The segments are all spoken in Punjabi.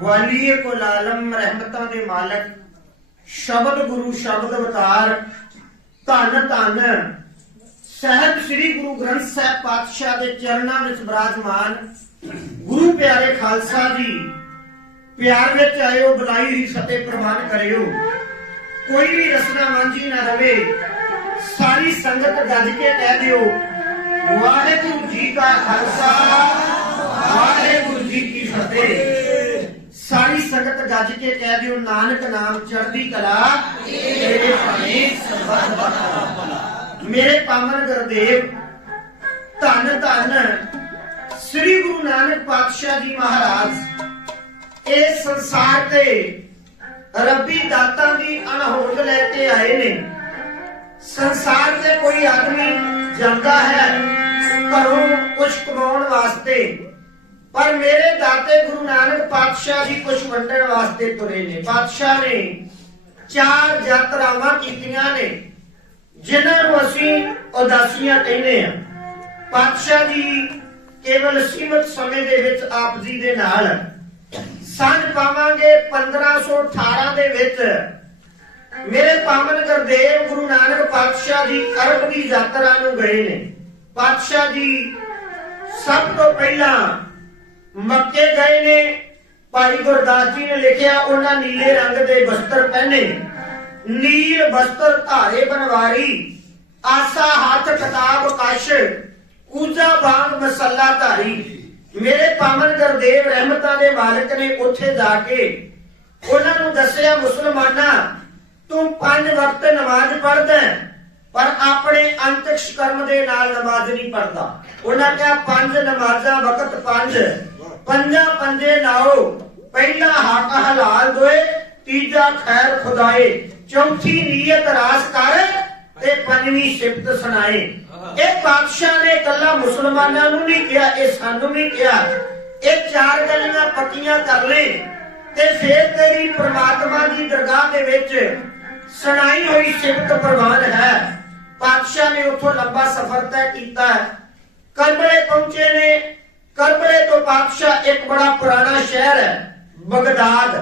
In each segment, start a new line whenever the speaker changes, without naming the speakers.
ਵਾਲੀਏ ਕੁਲ ਆਲਮ ਰਹਿਮਤਾਂ ਦੇ ਮਾਲਕ, ਸ਼ਬਦ ਗੁਰੂ ਸ਼ਬਦ ਅਵਤਾਰ, ਧੰਨ ਧੰਨ ਸਹਿਬ ਸ੍ਰੀ ਗੁਰੂ ਗ੍ਰੰਥ ਸਾਹਿਬ ਪਾਤਸ਼ਾਹ ਦੇ ਚਰਨਾਂ ਵਿੱਚ ਬਿਰਾਜਮਾਨ। ਗੁਰੂ ਪਿਆਰੇ ਖਾਲਸਾ ਜੀ, ਪਿਆਰ ਵਿੱਚ ਆਇਓ, ਬੁਲਾਈ ਹੀ ਫਤਿਹ ਪ੍ਰਵਾਨ ਕਰਿਓ। ਕੋਈ ਵੀ ਰਸਨਾ ਮਾਂਝੀ ਨਾ ਰਵੇ, ਸਾਰੀ ਸੰਗਤ ਗੱਜ ਕੇ ਕਹਿ ਦਿਓ, ਵਾਹਿਗੁਰੂ ਜੀ ਕਾ ਖਾਲਸਾ, ਵਾਹਿਗੁਰੂ ਜੀ ਕੀ ਫਤਿਹ। ਸੰਗਤ ਗੱਜ ਕੇ ਕਹਿ ਦਿਓ, ਨਾਨਕ ਨਾਮ ਚੜ੍ਹਦੀ ਕਲਾ, ਤੇਰੇ ਭਾਣੇ ਸਰਬੱਤ ਬਖਰਾ ਮੇਰੇ ਪਾਵਨ ਗੁਰਦੇਵ, ਧੰਨ ਧੰਨ ਸ੍ਰੀ ਗੁਰੂ ਨਾਨਕ ਪਾਤਸ਼ਾਹ ਜੀ ਮਹਾਰਾਜ, ਇਹ ਸੰਸਾਰ ਤੇ ਰੱਬੀ ਦਾਤਾਂ ਦੀ ਅਣਹੋਂਦ ਲੈ ਕੇ ਆਏ ਨੇ। ਸੰਸਾਰ ਤੇ ਕੋਈ ਆਦਮੀ ਜਾਂਦਾ ਹੈ, ਘਰੋਂ ਕੁਝ ਕਮਾਉਣ ਵਾਸਤੇ ਪਰ ਮੇਰੇ ਦਾਤੇ ਗੁਰੂ ਨਾਨਕ ਪਾਤਸ਼ਾਹ ਜੀ ਕੁਝ ਵੰਡਣ ਵਾਸਤੇ ਤੁਰੇ ਨੇ। ਪਾਤਸ਼ਾਹ ਨੇ ਚਾਰ ਯਾਤਰਾਵਾਂ ਕੀਤੀਆਂ ਨੇ, ਜਿਨ੍ਹਾਂ ਨੂੰ ਅਸੀਂ ਉਦਾਸੀਆਂ ਕਹਿੰਦੇ ਆ ਪਾਤਸ਼ਾਹ ਜੀ ਕੇਵਲ ਸੀਮਤ ਸਮੇਂ ਦੇ ਵਿੱਚ ਆਪ ਜੀ ਦੇ ਨਾਲ ਸਾਂਝ ਪਾਵਾਂਗੇ 1518 ਦੇ ਵਿੱਚ। ਮੇਰੇ ਪਾਵਨ ਗੁਰਦੇਵ ਗੁਰੂ ਨਾਨਕ ਪਾਤਸ਼ਾਹ ਜੀ ਅਰਬ ਦੀ ਯਾਤਰਾ ਨੂੰ ਗਏ ਨੇ। ਪਾਤਸ਼ਾਹ ਜੀ, ਸਭ ਤੋਂ ਪਹਿਲਾਂ ਮੱਕੇ ਗਏ ਨੇ। ਭਾਈ ਗੁਰਦਾਸ ਜੀ ਨੇ ਲਿਖਿਆ, ਉਹਨਾਂ ਨੀਲੇ ਰੰਗ ਦੇ ਵਸਤਰ ਪਹਿਨੇ। ਨੀਲ ਵਸਤਰ ਧਾਰੇ ਬਨਵਾਰੀ ਆਸਾ ਹੱਥ ਕਿਤਾਬ ਕਸ਼ ਕੂਜਾ ਬਾਗ ਮਸੱਲਾ ਧਾਰੀ। ਮੇਰੇ ਪਾਵਨ ਗੁਰਦੇਵ ਰਹਿਮਤਾਂ ਦੇ ਮਾਲਕ ਨੇ ਉੱਥੇ ਜਾ ਕੇ ਉਹਨਾਂ ਨੂੰ ਦੱਸਿਆ, ਮੁਸਲਮਾਨਾਂ, ਤੂੰ ਪੰਜ ਵਕਤ ਨਮਾਜ਼ ਪੜਦਾ ਪਰ ਅੰਤਿਕਸ਼ ਕਰਮ ਦੇ ਨਾਲ ਨਮਾਜ਼ ਨਹੀਂ ਪੜ੍ਹਦਾ। ਉਹਨਾਂ ਕਿਹਾ, ਪੰਜ ਨਮਾਜ਼ਾਂ, ਵਕਤ ਪੰਜ। ਪੰਜਾਂ ਪੰਜੇ ਲਾਓ ਪਹਿਲਾ ਹੱਕ ਹਲਾਲ ਦੋਏ, ਤੀਜਾ ਖੈਰ ਖੁਦਾਏ। ਚੌਥੀ ਨੀਅਤ ਰਾਸ ਕਰ ਤੇ ਪੰਜਵੀਂ ਸਿਫਤ ਸੁਣਾਏ। ਇਹ ਬਾਦਸ਼ਾਹ ਨੇ ਕੱਲਾ ਮੁਸਲਮਾਨਾਂ ਨੂੰ ਨਹੀਂ ਕਿਹਾ, ਇਹ ਸਾਨੂੰ ਵੀ ਕਿਹਾ। ਇਹ ਚਾਰ ਗੱਲਾਂ ਪੱਕੀਆਂ ਕਰ ਲੈ ਤੇ ਫੇਰ ਤੇਰੀ ਪ੍ਰਮਾਤਮਾ ਦੀ ਦਰਗਾਹ ਦੇ ਵਿੱਚ ਸੁਣਾਈ ਹੋਈ ਸਿਫਤ ਪ੍ਰਵਾਨ ਹੈ। ਪਾਤਸ਼ਾਹ ਨੇ ਉੱਥੋਂ ਲੰਬਾ ਸਫ਼ਰ ਤੈਅ ਕੀਤਾ ਕਰਬਲੇ ਪਹੁੰਚੇ ਨੇ ਕਰਬਲੇ ਤੋਂ ਪਾਤਸ਼ਾਹ ਇੱਕ ਬੜਾ ਪੁਰਾਣਾ ਸ਼ਹਿਰ ਹੈ ਬਗਦਾਦ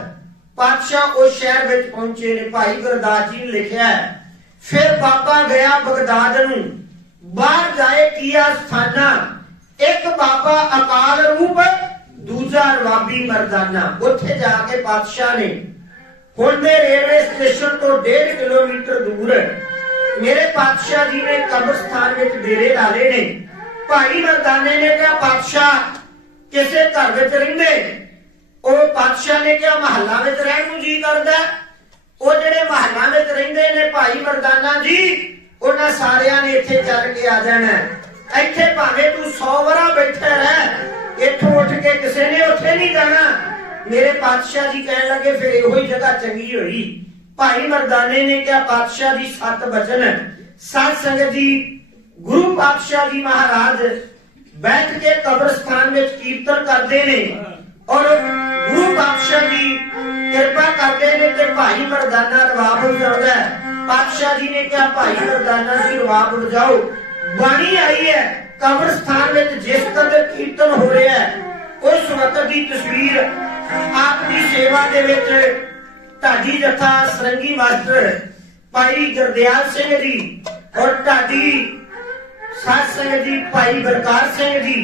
ਪਾਤਸ਼ਾਹ ਉਸ ਸ਼ਹਿਰ ਵਿੱਚ ਪਹੁੰਚੇ ਨੇ ਭਾਈ ਗੁਰਦਾਸ ਜੀ ਨੇ ਲਿਖਿਆ ਹੈ ਫਿਰ ਬਾਬਾ ਗਿਆ ਬਗਦਾਦ ਨੂੰ ਬਾਹਰ ਜਾਏ ਕੀਆ ਸਥਾਨਾ ਇੱਕ ਬਾਬਾ ਅਕਾਲ ਰੂਪ ਦੂਜਾ ਰਵਾਬੀ ਮਰਦਾਨਾ ਉੱਥੇ ਜਾ ਕੇ ਪਾਤਸ਼ਾਹ ਨੇ ਹੁਣ ਦੇ ਰੇਲਵੇ ਸਟੇਸ਼ਨ ਤੋਂ 1.5 ਕਿਲੋਮੀਟਰ ਦੂਰ ਮੇਰੇ ਪਾਤਸ਼ਾਹ ਜੀ ਨੇ ਕਬਰਸਤਾਨ ਵਿੱਚ ਡੇਰੇ ਲਾਲੇ ਨੇ। ਭਾਈ ਮਰਦਾਨੇ ਨੇ ਕਿਹਾ, ਪਾਤਸ਼ਾਹ, ਕਿਸੇ ਘਰ ਵਿੱਚ ਰਹਿੰਦੇ? ਉਹ ਪਾਤਸ਼ਾਹ ਨੇ ਕਿਹਾ, ਮਹੱਲਾ ਵਿੱਚ ਰਹਿਣ ਨੂੰ ਜੀ ਕਰਦਾ ਉਹ ਜਿਹੜੇ ਮਹੱਲਾ ਵਿੱਚ ਰਹਿੰਦੇ ਨੇ ਭਾਈ ਮਰਦਾਨਾ ਜੀ, ਉਹਨਾਂ ਸਾਰਿਆਂ ਨੇ ਇੱਥੇ ਚੱਲ ਕੇ ਆ ਜਾਣਾ ਹੈ। ਇੱਥੇ ਭਾਵੇਂ ਤੂੰ 100 ਵਰਾ ਬੈਠਾ ਰਹਿ, ਇੱਥੋਂ ਉੱਠ ਕੇ ਕਿਸੇ ਨੇ ਉੱਥੇ ਨਹੀਂ ਜਾਣਾ। ਮੇਰੇ ਪਾਤਸ਼ਾਹ ਜੀ ਕਹਿਣ ਲੱਗੇ, ਫਿਰ ਇਹੋ ਹੀ ਜਗ੍ਹਾ ਚੰਗੀ ਹੋਈ। ਭਾਈ ਮਰਦਾਨੇ ਨੇ ਕਿਹਾ, ਪਾਤਸ਼ਾਹ ਜੀ ਸੱਤ ਬਚਨ ਸਾਧ ਸੰਗਤ ਜੀ, ਗੁਰੂ ਪਾਤਸ਼ਾਹ ਜੀ ਮਹਾਰਾਜ ਬੈਠ ਕੇ ਕਬਰਸਤਾਨ ਵਿੱਚ ਕੀਰਤਨ ਕਰਦੇ ਨੇ ਔਰ ਗੁਰੂ ਪਾਤਸ਼ਾਹ ਜੀ ਕਿਰਪਾ ਕਰਦੇ ਨੇ ਤੇ ਭਾਈ ਮਰਦਾਨਾ ਰਵਾਬ ਵਜਾਉਂਦਾ ਪਾਤਸ਼ਾਹ ਜੀ ਨੇ ਕਿਹਾ, ਭਾਈ ਮਰਦਾਨਾ ਜੀ ਰਵਾਬ ਵਜਾਓ ਬਾਣੀ ਆਈ ਹੈ, ਕਬਰਸਤਾਨ ਵਿੱਚ ਜਿਸ ਕਦਰ ਕੀਰਤਨ ਹੋ ਰਿਹਾ ਹੈ, ਉਸ ਵਕਤ ਦੀ ਤਸਵੀਰ ਆਪ ਦੀ ਸੇਵਾ ਦੇ ਵਿੱਚ ਢਾਡੀ ਜਥਾ ਸਰੰਗੀ ਮਾਸਟਰ ਭਾਈ ਗੁਰਦਿਆਲ ਸਿੰਘ ਜੀ ਔਰ ਢਾਡੀ ਸਾਧ ਸੰਗਤ ਜੀ, ਭਾਈ ਬਰਕਾਰ ਸਿੰਘ ਜੀ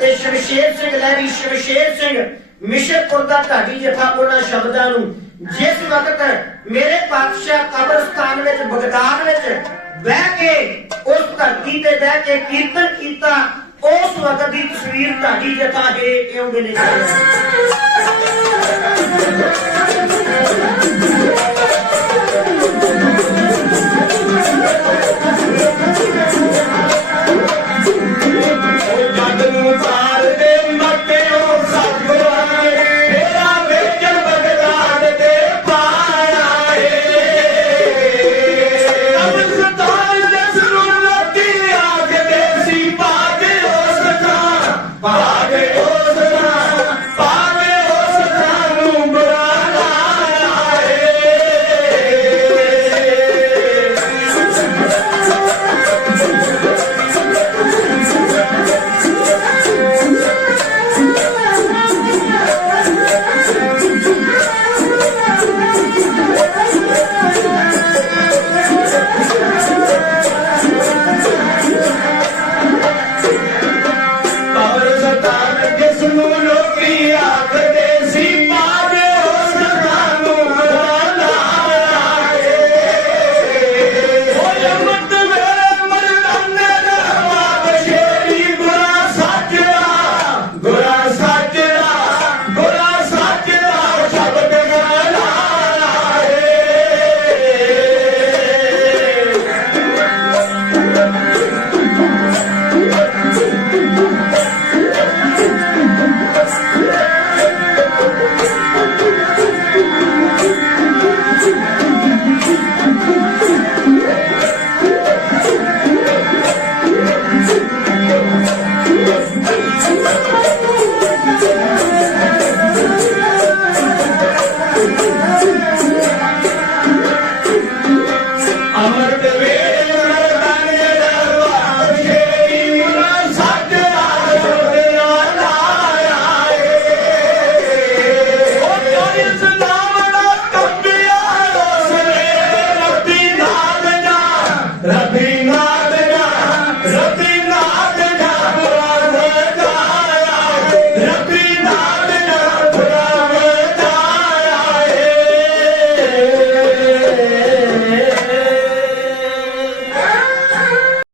ਤੇ ਸ਼ਮਸ਼ੇਰ ਸਿੰਘ ਲਹਿਰੀ ਸ਼ਮਸ਼ੇਰ ਸਿੰਘ ਮਿਸ਼ਰਪੁਰ ਦਾ ਢਾਡੀ ਜਥਾ ਉਹਨਾਂ ਸ਼ਬਦਾਂ ਨੂੰ, ਜਿਸ ਵਕਤ ਮੇਰੇ ਪਾਤਸ਼ਾਹ ਕਬਰਸਤਾਨ ਵਿੱਚ, ਬਗਦਾਦ ਵਿੱਚ ਬਹਿ ਕੇ, ਉਸ ਧਰਤੀ ਤੇ ਬਹਿ ਕੇ ਕੀਰਤਨ ਕੀਤਾ ਉਸ ਵਕਤ ਦੀ ਤਸਵੀਰ ਤੁਹਾਡੀ ਜਥਾ ਹੈ ਇਹ ਵੇਲੇ ਸੀ se murió criado.